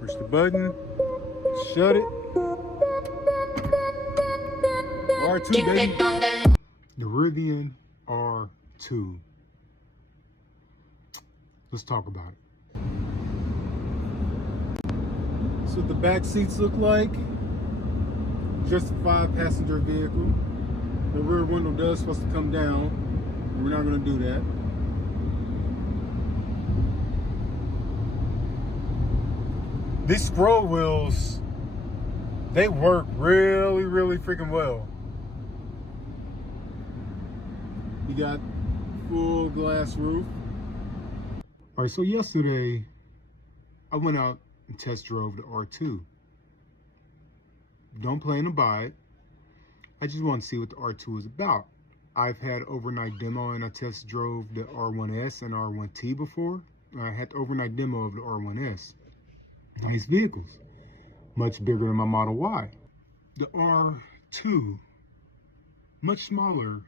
Push the button, shut it. R2, baby. The Rivian R2. Let's talk about it. So the back seats look like just a 5-passenger vehicle. The rear window does supposed to come down. We're not going to do that. These scroll wheels, they work really, really freaking well. You got full glass roof. All right, so yesterday I went out and test drove the R2. Don't plan to buy it. I just want to see what the R2 is about. I've had overnight demo and I test drove the R1S and R1T before. I had the overnight demo of the R1S. Nice vehicles, much bigger than my Model Y. The R2, much smaller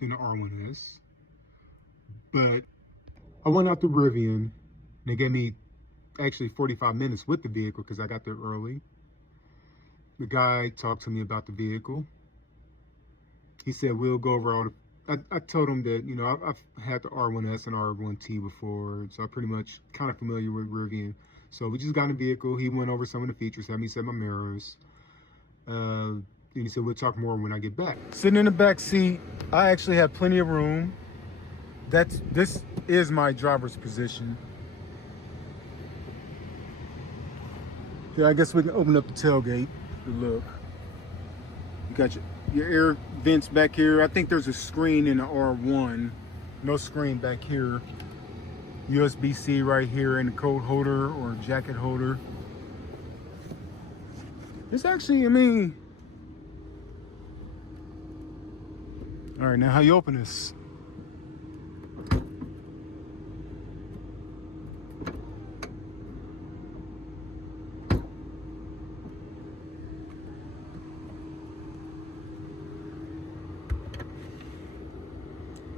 than the R1S, but I went out to Rivian. They gave me actually 45 minutes with the vehicle because I got there early. The guy talked to me about the vehicle. He said, we'll go over all the, I told him that, you know, I've had the R1S and R1T before, so I'm pretty much kind of familiar with Rivian. So we just got in the vehicle. He went over some of the features, had me set my mirrors. And he said, we'll talk more when I get back. Sitting in the back seat, I actually have plenty of room. This is my driver's position. Yeah, I guess we can open up the tailgate to look. You got your air vents back here. I think there's a screen in the R1. No screen back here. USB-C right here in the coat holder or jacket holder. It's actually, I mean, all right, now how you open this?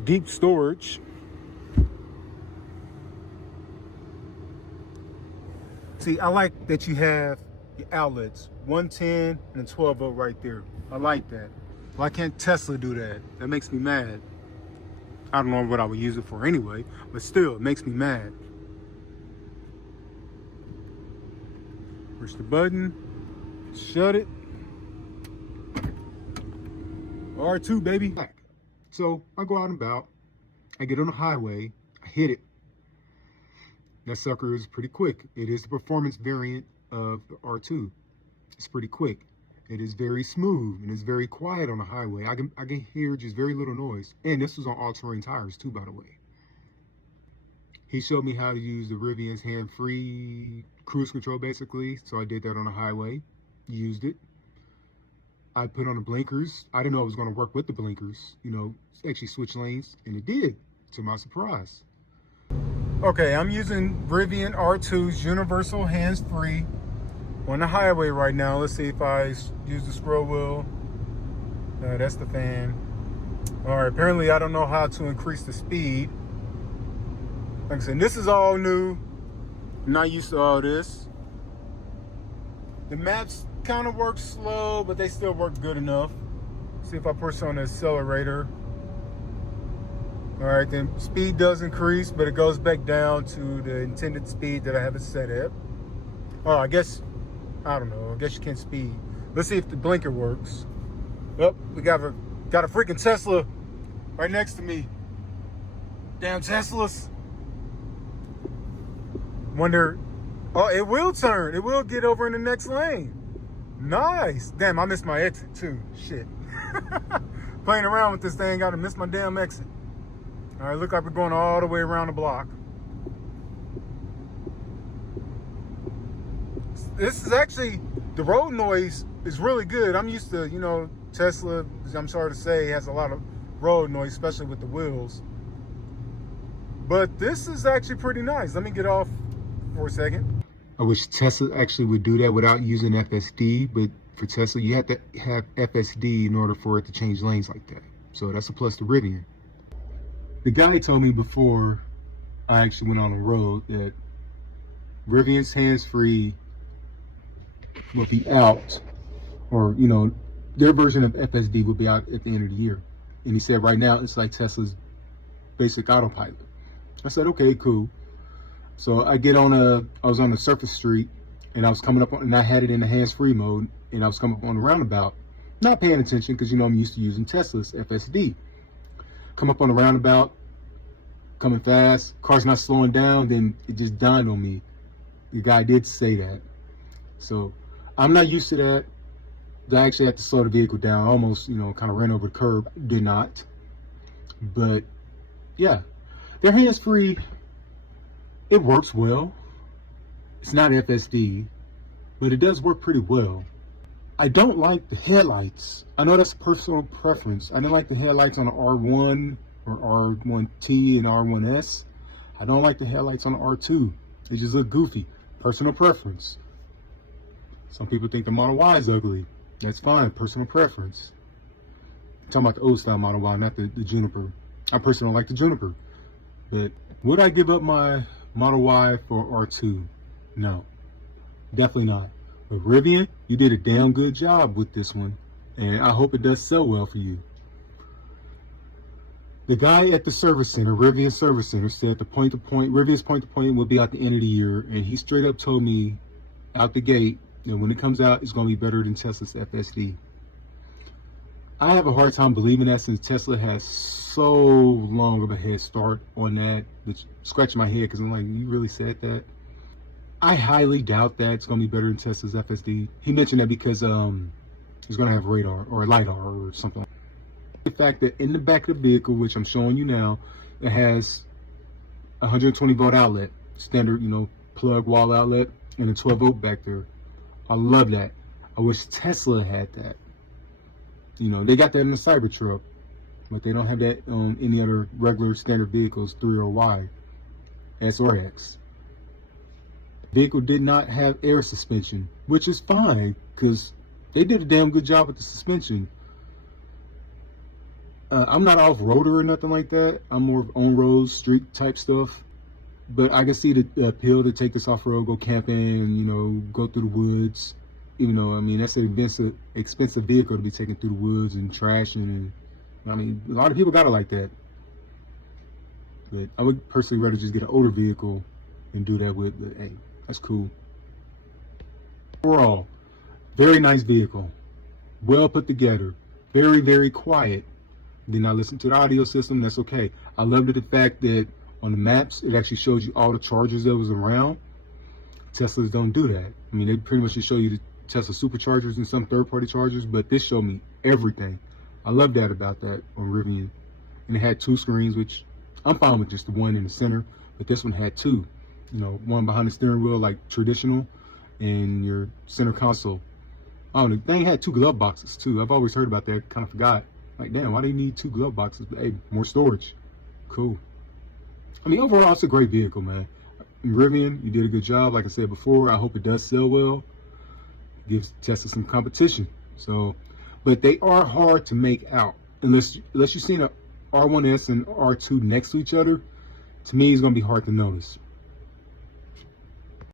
Deep storage. See, I like that you have your outlets, 110 and a 12 volt right there. I like that. Why can't Tesla do that? That makes me mad. I don't know what I would use it for anyway, but still, it makes me mad. Push the button, shut it. R2, baby. So I go out and about, I get on the highway, I hit it. That sucker is pretty quick. It is the performance variant of the R2. It's pretty quick. It is very smooth and it's very quiet on the highway. I can hear just very little noise. And this was on all-terrain tires too, by the way. He showed me how to use the Rivian's hand-free cruise control, basically. So I did that on the highway, used it. I put on the blinkers. I didn't know it was going to work with the blinkers, you know, actually switch lanes, and it did, to my surprise. Okay, I'm using Rivian R2's universal hands-free on the highway right now. Let's see if I use the scroll wheel. That's the fan. All right, apparently I don't know how to increase the speed. Like I said, this is all new. I'm not used to all this. The maps kind of work slow, but they still work good enough. See if I push on the accelerator. All right, then speed does increase, but it goes back down to the intended speed that I have it set at. Oh, I guess, I don't know, I guess you can't speed. Let's see if the blinker works. Oh, we got a freaking Tesla right next to me. Damn Teslas. Wonder, oh, it will turn. It will get over in the next lane. Nice. Damn, I missed my exit too. Shit. Playing around with this thing, gotta miss my damn exit. All right, look like we're going all the way around the block. This is actually, the road noise is really good. I'm used to, you know, Tesla, I'm sorry to say, has a lot of road noise, especially with the wheels. But this is actually pretty nice. Let me get off for a second. I wish Tesla actually would do that without using FSD, but for Tesla, you have to have FSD in order for it to change lanes like that. So that's a plus to Rivian. The guy told me before I actually went on the road that Rivian's hands-free will be out, or their version of FSD will be out at the end of the year. And he said right now it's like Tesla's basic autopilot. I said, okay, cool. So I was on a surface street, and I was coming up on, and I had it in the hands-free mode, and I was coming up on the roundabout, not paying attention because I'm used to using Tesla's FSD. Come up on the roundabout, coming fast, car's not slowing down, then it just dawned on me. The guy did say that. So I'm not used to that. I actually had to slow the vehicle down, almost, kind of ran over the curb. Did not. But yeah, they're hands-free. It works well. It's not FSD, but it does work pretty well. I don't like the headlights. I know that's personal preference. I don't like the headlights on the R1 or R1T and R1S. I don't like the headlights on the R2. They just look goofy. Personal preference. Some people think the Model Y is ugly. That's fine. Personal preference. I'm talking about the old style Model Y, not the Juniper. I personally don't like the Juniper. But would I give up my Model Y for R2? No. Definitely not. But Rivian, you did a damn good job with this one. And I hope it does sell well for you. The guy at the service center, Rivian Service Center, said Rivian's point-to-point will be out the end of the year. And he straight up told me out the gate, when it comes out, it's going to be better than Tesla's FSD. I have a hard time believing that since Tesla has so long of a head start on that. Which scratching my head because I'm like, you really said that? I highly doubt that it's going to be better than Tesla's FSD. He mentioned that because it's going to have radar or LiDAR or something. The fact that in the back of the vehicle, which I'm showing you now, it has a 120 volt outlet, standard, plug wall outlet, and a 12 volt back there. I love that. I wish Tesla had that. They got that in the Cybertruck, but they don't have that on any other regular standard vehicles, 3 or Y, S or X. Vehicle did not have air suspension, which is fine because they did a damn good job with the suspension. I'm not off-roader or nothing like that. I'm more of on-road, street type stuff. But I can see the appeal to take this off-road, go camping, go through the woods. Even though, that's an expensive vehicle to be taken through the woods and trashing. And a lot of people got it like that. But I would personally rather just get an older vehicle and do that with. But hey, that's cool. Overall, very nice vehicle. Well put together. Very, very quiet. Did not listen to the audio system. That's okay. I loved the fact that on the maps, it actually shows you all the chargers that was around. Teslas don't do that. They pretty much just show you the Tesla superchargers and some third-party chargers, but this showed me everything. I love that about that on Rivian. And it had 2 screens, which I'm fine with just the one in the center, but this one had 2. One behind the steering wheel, like traditional, and your center console. The thing had 2 glove boxes, too. I've always heard about that, kind of forgot. Like, damn, why do you need 2 glove boxes? But, hey, more storage. Cool. Overall, it's a great vehicle, man. Rivian, you did a good job. Like I said before, I hope it does sell well. Gives Tesla some competition. But they are hard to make out. Unless you've seen a R1S and R2 next to each other, to me, it's going to be hard to notice.